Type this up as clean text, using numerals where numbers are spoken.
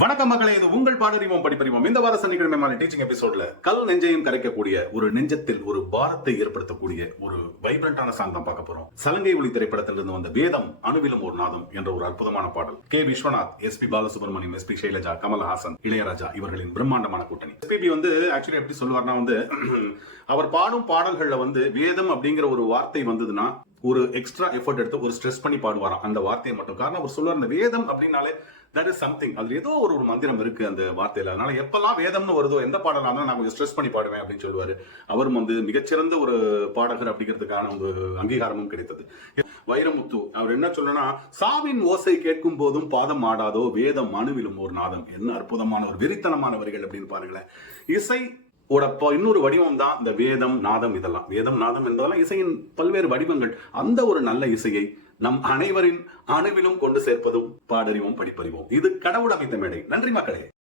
வணக்கம் மக்களே, இது உங்கள் பாடறிவோம் படிப்பறிவோம். இந்த வார சனிக்கிழமை மாலை டீச்சிங் எபிசோட்ல கல் நெஞ்சையும் கரைக்கக்கூடிய ஒரு நெஞ்சத்தில் ஒரு பாரத்தை ஏற்படுத்தக்கூடிய ஒரு வைப்ரண்டான சாங் தான் பார்க்க போறோம். சலங்கை ஒளி திரைப்படத்திலிருந்து வந்த வேதம் அணுவிலும் ஒரு நாதம் என்ற ஒரு அற்புதமான பாடல். K Viswanath, S P Balasubrahmanyam, S P Shailaja, Kamal Haasan, Ilaiyaraaja இவர்களின் பிரம்மாண்டமான கூட்டணி. எஸ்பிபி ஆக்சுவலி எப்படி சொல்லுவார்னா அவர் பாடும் பாடல்கள்ல வேதம் அப்படிங்கிற ஒரு வார்த்தை வந்ததுன்னா ஒரு எக்ஸ்ட்ரா எஃபர்ட் எடுத்து ஒரு ஸ்ட்ரெஸ் பண்ணி பாடுவாராம் அந்த வார்த்தையை மட்டும். காரணம் அவர் சொல்லுவார், அந்த வேதம் அப்படின்னாலே that is something, அதுல ஏதோ ஒரு மந்திரம் இருக்கு அந்த வார்த்தையில. அதனால எப்பெல்லாம் வேதம்னு வருதோ, எந்த பாடலா இருந்தாலும் நான் கொஞ்சம் ஸ்ட்ரெஸ் பண்ணி பாடுவேன் அப்படின்னு சொல்லுவாரு. அவரும் மிகச்சிறந்த ஒரு பாடகர் அப்படிங்கிறதுக்கான ஒரு அங்கீகாரமும் கிடைத்தது. வைரமுத்து அவர் என்ன சொல்லனா, சாவின் ஓசை கேட்கும் போதும் பாதம் ஆடாதோ, வேதம் அணுவிலும் ஒரு நாதம். என்ன அற்புதமான ஒரு வெறித்தனமான வரிகள் அப்படின்னு பாருங்களேன். இசை இன்னொரு வடிவம் தான் இந்த வேதம் நாதம். இதெல்லாம் வேதம் நாதம் என்பதெல்லாம் இசையின் பல்வேறு வடிவங்கள். அந்த ஒரு நல்ல இசையை நம் அனைவரின் அணுவிலும் கொண்டு சேர்ப்பதும் பாடறிவோம் படிப்பறிவோம். இது கடவுள் அமைத்த மேடை. நன்றி மக்களே.